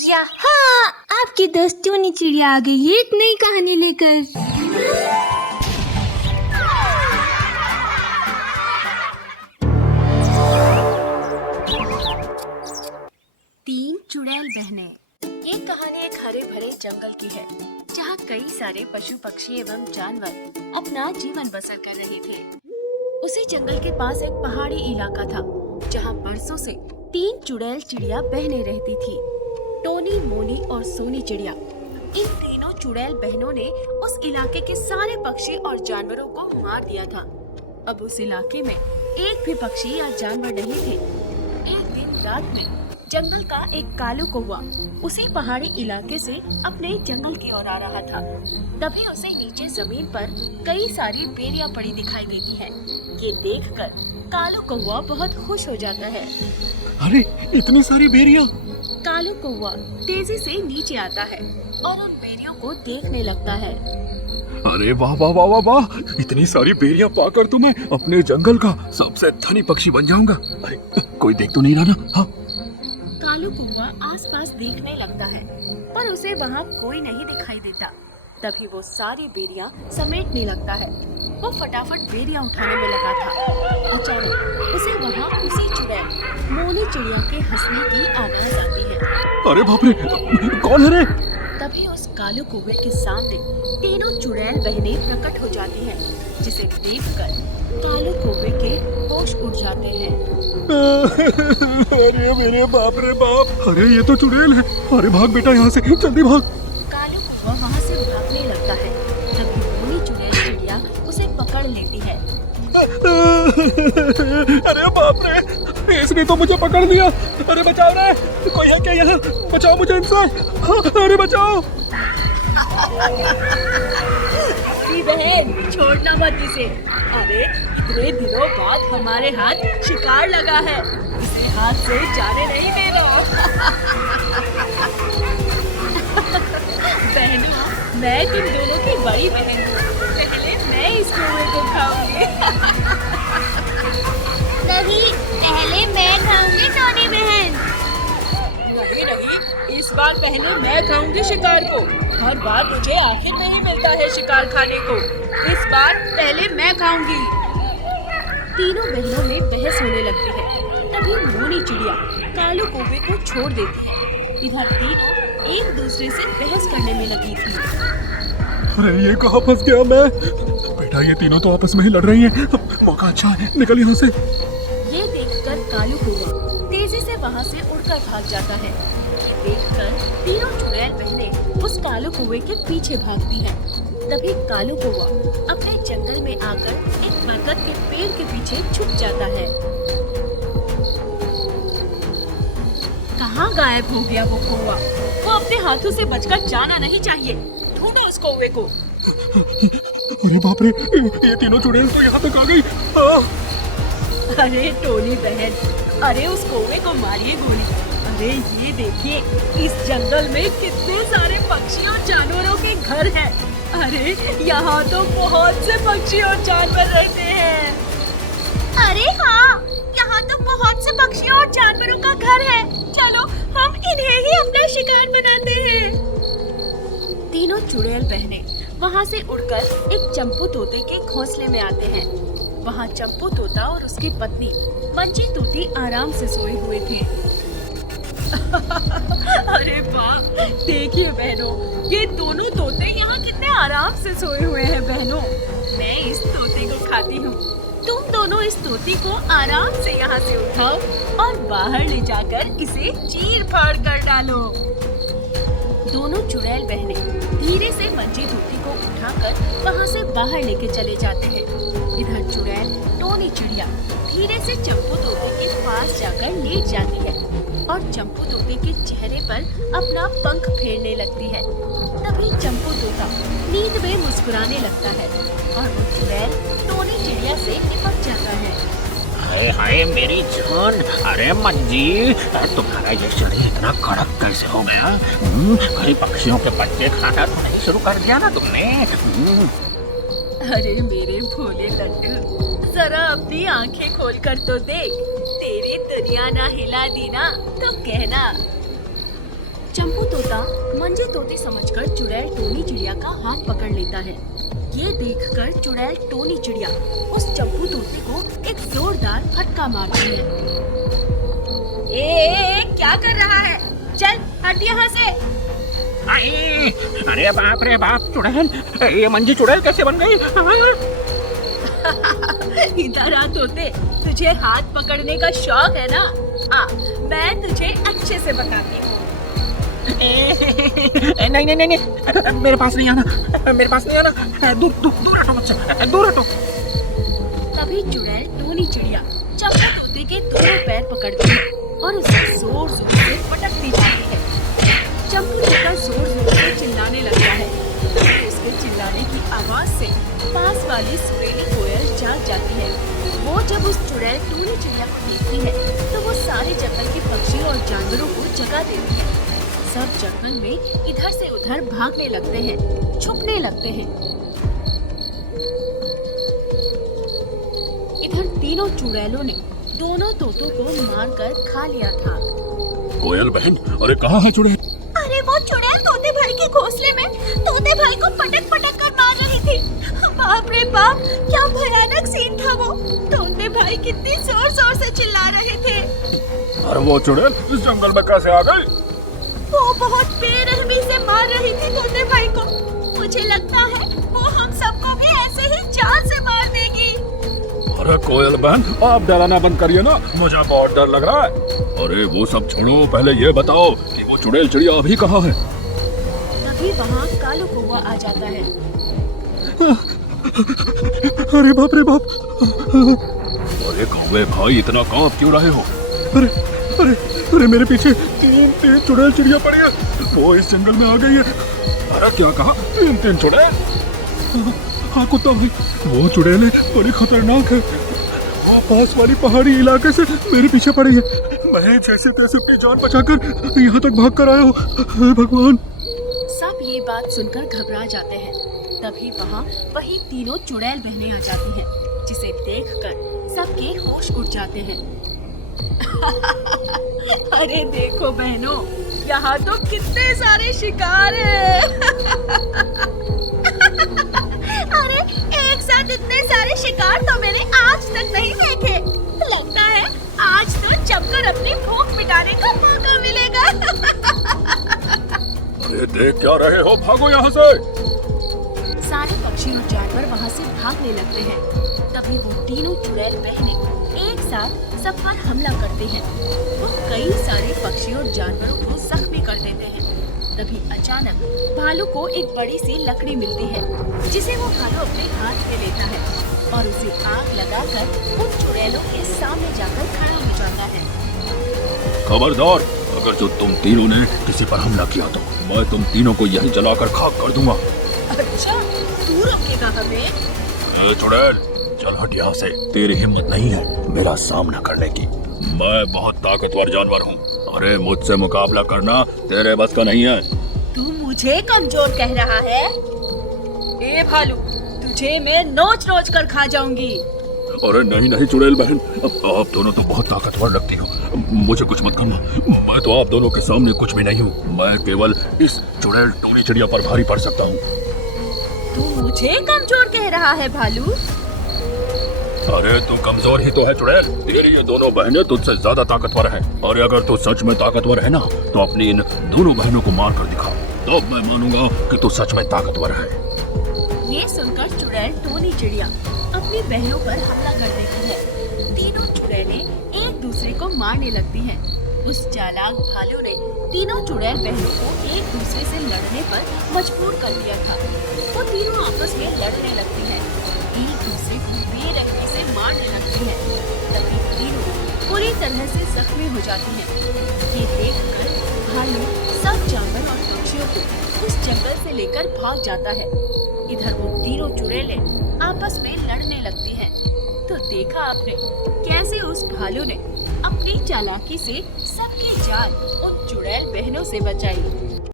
या हाँ, आपकी दोस्त टोनी चिड़िया आ गई है एक नई कहानी लेकर। तीन चुड़ैल बहनें। ये कहानी एक हरे भरे जंगल की है, जहाँ कई सारे पशु पक्षी एवं जानवर अपना जीवन बसर कर रहे थे। उसी जंगल के पास एक पहाड़ी इलाका था, जहाँ बरसों से तीन चुड़ैल चिड़िया बहनें रहती थी। टोनी, मोनी और सोनी चिड़िया। इन तीनों चुड़ैल बहनों ने उस इलाके के सारे पक्षी और जानवरों को मार दिया था। अब उस इलाके में एक भी पक्षी या जानवर नहीं थे। एक दिन रात में जंगल का एक कालू कौवा उसी पहाड़ी इलाके से अपने जंगल की ओर आ रहा था। तभी उसे नीचे जमीन पर कई सारी बेरियां पड़ी दिखाई देती हैं। ये देखकर कालू कौवा बहुत खुश हो जाता है। अरे इतनी सारी बेरियां! कालू कौवा तेजी से नीचे आता है और उन बेरियों को देखने लगता है। अरे वाह वाह वाह वाह वाह! इतनी सारी बेरियां पाकर तो मैं अपने जंगल का सबसे धनी पक्षी बन जाऊंगा। अरे कोई देख तो नहीं रहा ना? हाँ। कालू कौवा आसपास देखने लगता है, पर उसे वहाँ कोई नहीं दिखाई देता। तभी वो सारी बेरियां समेटने लगता है। वो फटाफट बेरियां उठाने में लगा था। अचानक उसे वहाँ उसी चुड़ैल मोनी चिड़िया के हंसने की आवाज आती है। अरे बाप रे! कौन है रे? तभी उस कालू कौवे के सामने तीनों चुड़ैल बहनें प्रकट हो जाती हैं, जिसे देखकर कालू कौवे के होश उड़ जाते हैं। अरे मेरे बाप रे बाप! अरे ये तो चुड़ैल है। अरे भाग बेटा यहाँ से, जल्दी भाग। कालू कौवा वहाँ से भागने लगता है। तभी मोनी चुड़ैल चिड़िया उसे पकड़ लेती है। अरे बाप रे! इसने तो मुझे पकड़ लिया। अरे बचाओ रे! कोई है क्या यहाँ? बचाओ मुझे इनसे! अरे बचाओ! बहन, छोड़ना मत इसे। अरे इतने दिनों बाद हमारे हाथ शिकार लगा है, इसे हाथ से जाने नहीं देना। बहनों, मैं तुम दोनों की बड़ी बहन हूँ। पहले मैं इस कौवे को खाऊंगी। नहीं, पहले मैं खाऊंगी टोनी बहन। नहीं, इस बार पहले मैं खाऊंगी शिकार को। हर बार मुझे आखिर में ही मिलता है शिकार खाने को। इस बार पहले मैं खाऊंगी। तीनों बहनों में बहस होने लगती है। तभी मोनी चिड़िया कालू कौवे को छोड़ देती है। इधर तीनों एक दूसरे से बहस करने में लगी थी। अरे ये कहाँ फंस गया मैं? बेटा ये तीनों तो आपस में ही लड़ रही हैं। मौका अच्छा है, निकल यहाँ से। ये देखकर कालू कौवा तेजी से वहाँ से उड़कर भाग जाता है। ये देखकर तीनों चुड़ैल बहनें उस कालू कौवे के पीछे भागती हैं। तभी कालू कौवा अपने जंगल में आकर एक बरगद के पेड़ के पीछे छुप जाता है। कहाँ गायब हो गया वो कौवा? वो अपने हाथों से बचकर जाना नहीं चाहिए। ढूंढो उस कौवे को। अरे बाप रे! ये तीनों चुड़ैल तो यहाँ तक आ गई। अरे टोनी बहन, अरे उस कौवे को मारिए गोली। अरे ये देखिए, इस जंगल में कितने सारे पक्षी और जानवरों के घर हैं। अरे यहाँ तो बहुत से पक्षी और जानवर रहते हैं। अरे हाँ, यहाँ तो बहुत से पक्षियों और जानवरों का घर है। चलो हम इन्हें ही अपना शिकार बनाते हैं। तीनों चुड़ैल बहनें वहाँ से उड़कर एक चंपू तोते के घोंसले में आते हैं। वहाँ चंपू तोता और उसकी पत्नी मंजी तोती आराम से सोए हुए थे। अरे वाह, देखिए बहनों, ये दोनों तोते यहाँ कितने आराम से सोए हुए हैं। बहनों, मैं इस तोते को खाती हूँ। तुम दोनों इस तोते को आराम से यहाँ से उठाओ और बाहर ले जाकर इसे चीर फाड़ कर डालो। दोनों चुड़ैल बहनें धीरे से मंजी तोती को उठाकर वहाँ से बाहर लेके चले जाते हैं। इधर चुड़ैल टोनी चिड़िया धीरे से चंपू तोते के पास जाकर लेट जाती है और चंपू तोते के चेहरे पर अपना पंख फेरने लगती है। तभी चंपू तोता नींद में मुस्कुराने लगता है और वो चुड़ैल टोनी चिड़िया से निपट जाता है। हाय हाय मेरी जान! अरे मंजी, तुम्हारा ये शरीर इतना कड़क कैसे हो गया? कहीं पक्षियों के बच्चे खाना तो नहीं शुरू कर दिया ना तुमने? अरे मेरे भोले लड्डू, जरा अपनी आंखें खोल कर तो देख। तेरी दुनिया ना हिला दी ना तो कहना। चंपू तोता मंजे तोते समझकर चुड़ैल टोनी चिड़िया का हाथ पकड़ लेता है। ये देखकर चुड़ैल टोनी चिड़िया उस चप्पू तोते को एक जोरदार फटका मारती है। ए, क्या कर रहा है? चल हट यहाँ से। आई, अरे बाप रे बाप चुड़ैल, ये मंजी चुड़ैल कैसे बन गई? इधर आ तोते, तुझे हाथ पकड़ने का शौक है ना? आ, मैं तुझे अच्छे से बताती हूँ। नहीं नहीं नहीं नहीं, मेरे पास नहीं आना, मेरे पास नहीं आना, दूर दूर दूर हटो मुझसे, दूर हटो। तभी चुड़ैल टोनी चिड़िया चप्पू तोते के दोनों पैर पकड़ती है और उसे जोर जोर से पटकती जाती है। चप्पू तोता जोर जोर से चिल्लाने लगता है। उसके चिल्लाने की आवाज से पास वाली सुरीली कोयल जाग जाती है। वो जब उस चुड़ैल टोनी चिड़िया को देखती है तो वो सारे जंगल के पक्षी और जानवरों को जगा देती है। सब जंगल में इधर से उधर भागने लगते हैं, छुपने लगते हैं। इधर तीनों चुड़ैलों ने दोनों तोतों को मारकर खा लिया था। कोयल बहन, अरे कहाँ है चुड़ैल? अरे वो चुड़ैल तोते भाई के घोंसले में तोते भाई को पटक पटक कर मार रही थी। बाप रे बाप, क्या भयानक सीन था वो। तोते भाई कितनी जोर जोर से चिल्ला रहे थे। अरे वो चुड़ैल इस जंगल में कैसे आ गई? वो बहुत बेरहमी से मार रही थी तोते भाई को। मुझे लगता है वो हम सबको भी ऐसे ही जान से मार देगी। अरे कोयल बहन, आप डराना बंद करिए ना, मुझे बहुत डर लग रहा है। अरे वो सब छोड़ो, पहले ये बताओ कि वो चुड़ैल चिड़िया अभी कहाँ है? तभी वहाँ कालू कौवा आ जाता है। अरे बाप रे बाप, अरे कौवे भाई इतना कांप क्यों रहे हो? अरे अरे अरे मेरे पीछे तीन चुड़ैल चिड़िया पड़ी है, वो इस जंगल में आ गई है। अरे क्या कहा? तीन चुड़ैल? हाँ कुत्ता भाई, वो चुड़ैल बड़ी खतरनाक है। वो पास वाली पहाड़ी इलाके से मेरे पीछे पड़ी है। मैं जैसे तैसे अपनी जान बचाकर यहाँ तक भाग कर आया हूँ। हे भगवान। सब ये बात सुनकर घबरा जाते हैं। तभी वहाँ वही तीनों चुड़ैल बहनें आ जाती हैं, जिसे देखकर सबके होश उड़ जाते हैं। अरे देखो बहनों, यहाँ तो कितने सारे शिकार हैं। अरे एक साथ इतने सारे शिकार तो मैंने आज तक नहीं देखे। लगता है आज तो जमकर अपनी भूख मिटाने का मौका मिलेगा। अरे देख क्या रहे हो, भागो यहाँ से। सारे पक्षी और जानवर वहाँ से भागने लगते हैं। तभी वो तीनों चुड़ैल बहनें एक साथ सब पर हमला करते हैं। वो कई सारे पक्षी और जानवरों को जख्मी कर देते हैं। तभी अचानक भालू को एक बड़ी सी लकड़ी मिलती है, जिसे वो भालू अपने हाथ में लेता है और उसे आग लगाकर उन चुड़ैलों के सामने जाकर खड़ा हो जाता है। खबरदार, अगर जो तुम तीनों ने किसी पर हमला किया तो मैं तुम तीनों को यही जलाकर खाक कर दूंगा। अच्छा, तू रोकेगा हमें? ए चुड़ैल, चल हट यहाँ से। तेरी हिम्मत नहीं है मेरा सामना करने की। मैं बहुत ताकतवर जानवर हूँ। अरे मुझसे मुकाबला करना तेरे बस का नहीं है। तू मुझे कमजोर कह रहा है? ए भालू, तुझे मैं नोच नोच कर खा जाऊंगी। अरे नहीं नहीं चुड़ैल बहन, आप दोनों तो बहुत ताकतवर लगती हो, मुझे कुछ मत करना। मैं तो आप दोनों के सामने कुछ भी नहीं हूँ। मैं केवल इस चुड़ैल टोनी चिड़िया पर भारी पड़ सकता हूँ। तू मुझे कमजोर कह रहा है भालू? अरे तू कमजोर ही तो है चुड़ैल, तेरी ये दोनों बहनें तुझसे ज्यादा ताकतवर हैं। और अगर तू सच में ताकतवर है ना, तो अपनी इन दोनों बहनों को मार कर दिखा, तो मैं मानूंगा कि तू सच में ताकतवर है। ये सुनकर चुड़ैल टोनी चिड़िया अपनी बहनों पर हमला कर देती है। तीनों चुड़ैलें एक दूसरे को मारने लगती हैं। उस चालाक भालू ने तीनों चुड़ैल बहनों को एक दूसरे से लड़ने पर मजबूर कर दिया था। वो तीनों आपस में लड़ने लगती हैं, एक दूसरे को बेरहमी से मारने लगती हैं। तभी तीनों पूरी तरह से जख्मी हो जाती हैं। ये देखकर भालू सब जानवर और पक्षियों को उस जंगल से लेकर भाग जाता है। इधर वो तीनों चुड़ैलें आपस में लड़ने लगती हैं। तो देखा आपने कैसे उस भालू ने अपनी चालाकी से सबकी जान उन चुड़ैल बहनों से बचाई।